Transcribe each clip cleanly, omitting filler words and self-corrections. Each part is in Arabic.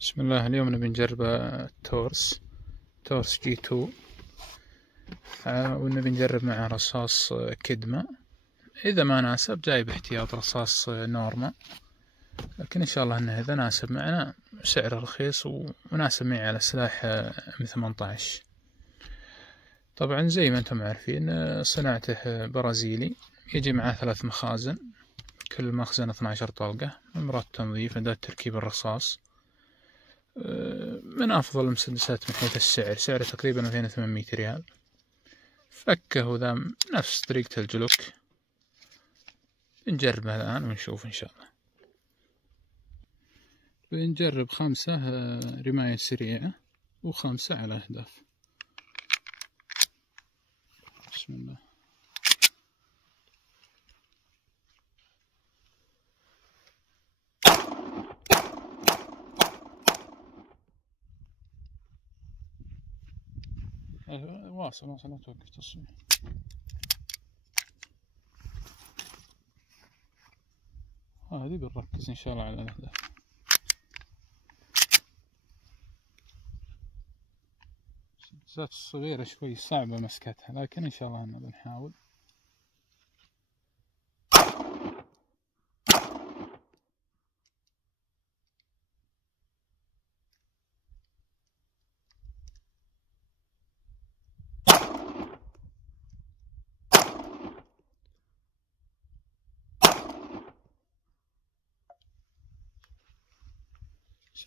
بسم الله. اليوم نبي نجرب تورس جي 2 ونبي نجرب معه رصاص كدمة. إذا ما ناسب جايب احتياط رصاص نورما، لكن إن شاء الله إنه إذا ناسب معنا سعره رخيص ومناسب معي على سلاح M18. طبعا زي ما انتم عارفين صناعته برازيلي، يجي معه 3 مخازن، كل مخزن 12 طلقة، مرات تنظيف، أداة تركيب الرصاص. من أفضل المسدسات من حيث السعر، سعره تقريبا 2800 ريال. فكه ذا نفس طريقة الجلوك. بنجربها الآن ونشوف إن شاء الله. بنجرب 5 رماية سريعة و5 على أهداف. بسم الله. واصل لا توقف تصوير. هذه بنركز إن شاء الله على الأهداف. المسدسات الصغيرة شوي صعبة مسكتها، لكن إن شاء الله إننا بنحاول.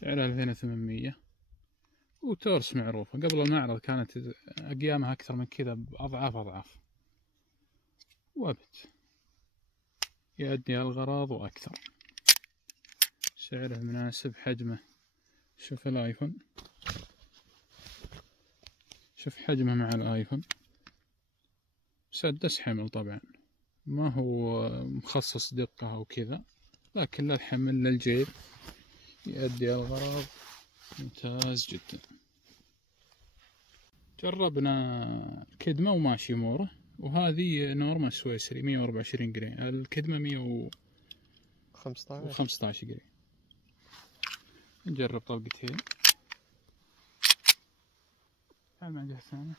سعرها 2800، وتورس معروفة. قبل المعرض كانت أقيامها أكثر من كذا بأضعاف، وابت يؤدي الغراض وأكثر. سعره مناسب، حجمه شوف الآيفون، شوف حجمه مع الآيفون. مسدس حمل طبعا، ما هو مخصص دقة أو كذا، لكن للحمل للجيب يؤدي الغرض. ممتاز جدا. جربنا الكدمة وماشي أموره، وهذه نورما سويسري 124 جري، الكدمة 115 جري. نجرب طلقتين. تعال مع جهة ثانية.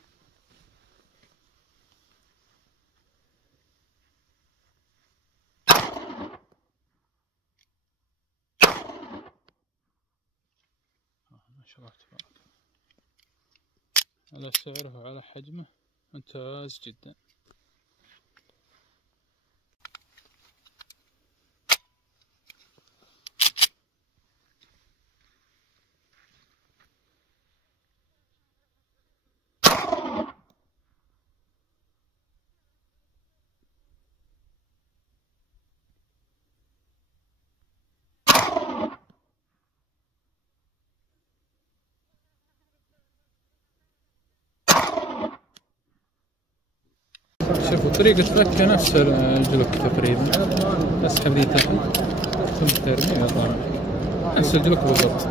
ما شاء الله تبارك الله. على سعره وعلى حجمه ممتاز جدا. شوفوا طريقة فكه نفس الجلوك تقريبا. اسحب ذي تحت ثم ترمي يطلع نفس الجلوك بالضبط.